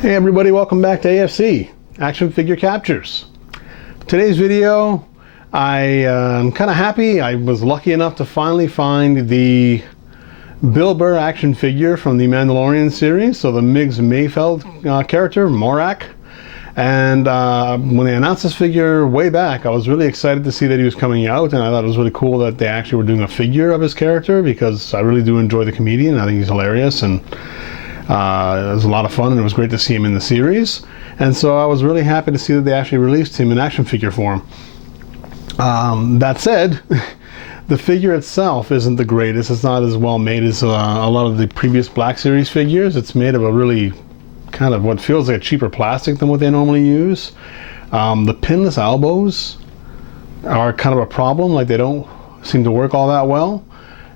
Hey everybody, welcome back to AFC, Action Figure Captures. Today's video, I'm kind of happy. I was lucky enough to finally find the Bill Burr action figure from the Mandalorian series, so the Migs Mayfeld character, Morak. And when they announced this figure way back, I was really excited to see that he was coming out, and I thought it was really cool that they actually were doing a figure of his character, because I really do enjoy the comedian. I think he's hilarious, and it was a lot of fun, and it was great to see him in the series. And so I was really happy to see that they actually released him in action figure form. That said, the figure itself isn't the greatest. It's not as well made as a lot of the previous Black Series figures. It's made of a really kind of what feels like a cheaper plastic than what they normally use. The pinless elbows are kind of a problem. Like, they don't seem to work all that well.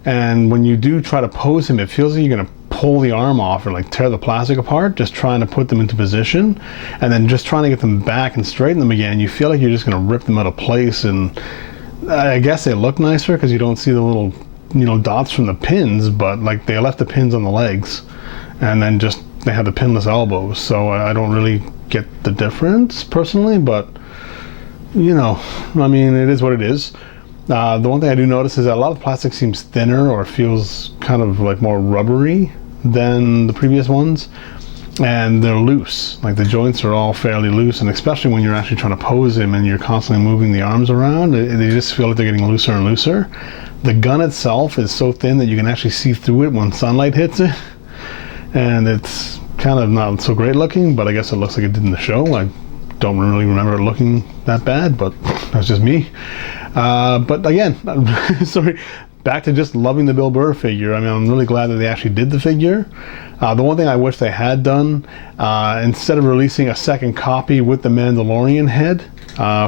And when you do try to pose him, it feels like you're going to pull the arm off or like tear the plastic apart, just trying to put them into position, and then just trying to get them back and straighten them again. You feel like you're just going to rip them out of place. And I guess they look nicer because you don't see the little, dots from the pins, but like they left the pins on the legs, and then just they have the pinless elbows. So I don't really get the difference personally, but I mean, it is what it is. The one thing I do notice is that a lot of plastic seems thinner or feels kind of like more rubbery than the previous ones, and they're loose. Like, the joints are all fairly loose, and especially when you're actually trying to pose him and you're constantly moving the arms around, they just feel like they're getting looser and looser. The gun itself is so thin that you can actually see through it when sunlight hits it, and it's kind of not so great looking, but I guess it looks like it did in the show. I don't really remember it looking that bad, but that's just me. But again, sorry, back to just loving the Bill Burr figure. I mean, I'm really glad that they actually did the figure. The one thing I wish they had done, instead of releasing a second copy with the Mandalorian head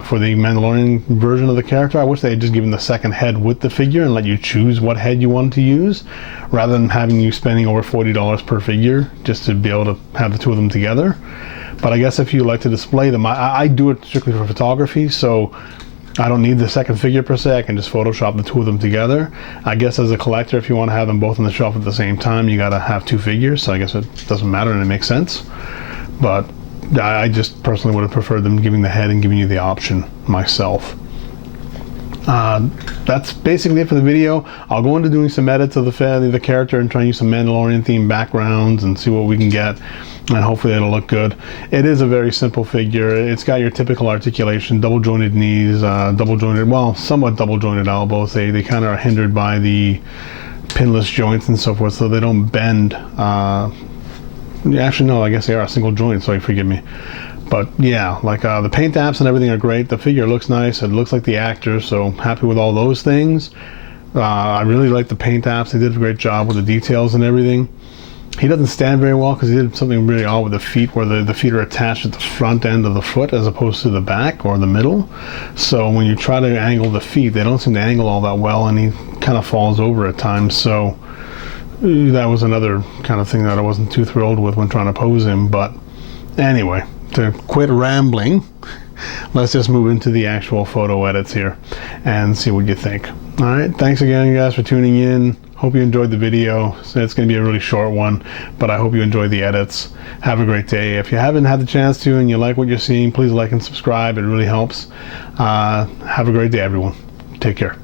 for the Mandalorian version of the character, I wish they had just given the second head with the figure and let you choose what head you wanted to use, rather than having you spending over $40 per figure just to be able to have the two of them together. But I guess if you like to display them, I do it strictly for photography, so I don't need the second figure per se. I can just Photoshop the two of them together. I guess as a collector, if you want to have them both on the shelf at the same time, you got to have two figures, so I guess it doesn't matter and it makes sense. But I just personally would have preferred them giving the head and giving you the option myself. That's basically it for the video. I'll go into doing some edits of the character and try and use some Mandalorian themed backgrounds and see what we can get, and hopefully it'll look good. It is a very simple figure. It's got your typical articulation, double jointed knees, somewhat double jointed elbows. They kind of are hindered by the pinless joints and so forth, so they don't bend. Actually, no, I guess they are a single joint, so forgive me. But yeah, like the paint apps and everything are great. The figure looks nice. It looks like the actor, so happy with all those things. I really like the paint apps. They did a great job with the details and everything. He doesn't stand very well because he did something really odd with the feet, where the feet are attached at the front end of the foot as opposed to the back or the middle. So when you try to angle the feet, they don't seem to angle all that well, and he kind of falls over at times. So that was another kind of thing that I wasn't too thrilled with when trying to pose him. But anyway, to quit rambling, let's just move into the actual photo edits here and see what you think. All right, thanks again, guys, for tuning in. Hope you enjoyed the video. So it's going to be a really short one, but I hope you enjoyed the edits. Have a great day. If you haven't had the chance to and you like what you're seeing, please like and subscribe. It really helps. Have a great day, everyone. Take care.